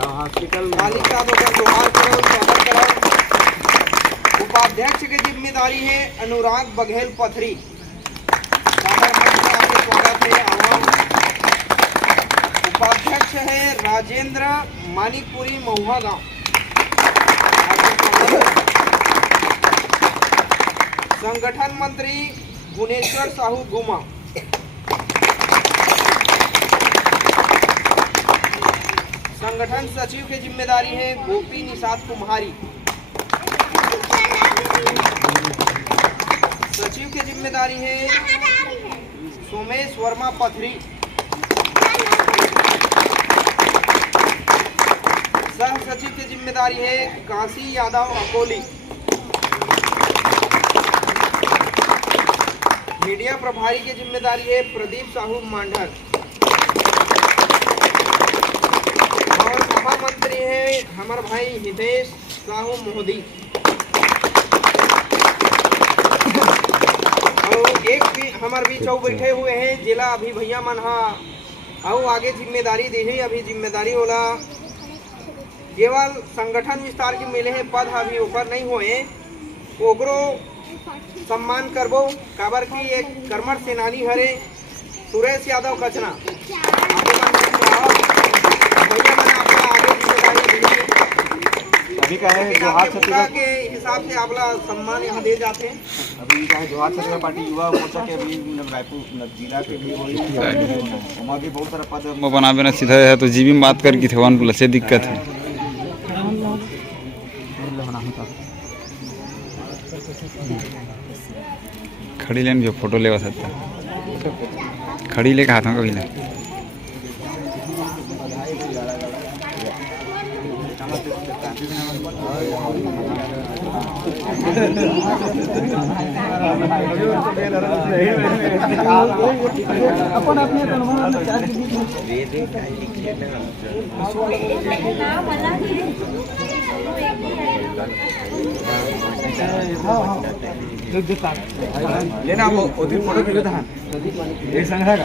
Hospital मालिक साहब का जोहार करो, स्वागत करो। उपाध्यक्ष की जिम्मेदारी है अनुराग बघेल पथरी। स्वागत है। उपाध्यक्ष है राजेंद्र मानिकपुरी महुआ गांव। संगठन मंत्री भुवनेश्वर साहू गुमा। संगठन सचिव की जिम्मेदारी है गोपी निषाद कुम्हारी। सचिव की जिम्मेदारी है सोमेश वर्मा पथरी। सह सचिव की जिम्मेदारी है काशी यादव अकोली। मीडिया प्रभारी की जिम्मेदारी है प्रदीप साहू मांडर। और सभा मंत्री है हमारे भाई हितेश साहू मोदी। और एक भी हमारे बीच बैठे हुए हैं जिला अभी भैया मन और आगे जिम्मेदारी दी है। अभी जिम्मेदारी वाला केवल संगठन विस्तार के मिले हैं, पद अभी ऊपर नहीं हुए। ओकरो सम्मान करबो काबर की एक कर्मठ सेनानी हरे सुरेश यादव कचना। अभी का है जोहार छत्तीसगढ़ के हिसाब से आपला सम्मान यहाँ दे जाते हैं। अभी का है जोहार छत्तीसगढ़ पार्टी युवा मोर्चा के अभी रायपुर जिला के भी वहाँ भी बहुत सारा पद बनावे ना सीधा है तो जीबी में बात करके थे वन से दिक्कत है। खड़ी लेन जो फोटो लेवा सकता खड़ी लेके हाथों का भी ले अपन अपने लेना वो फोटो खींचो था ये संग्रह का।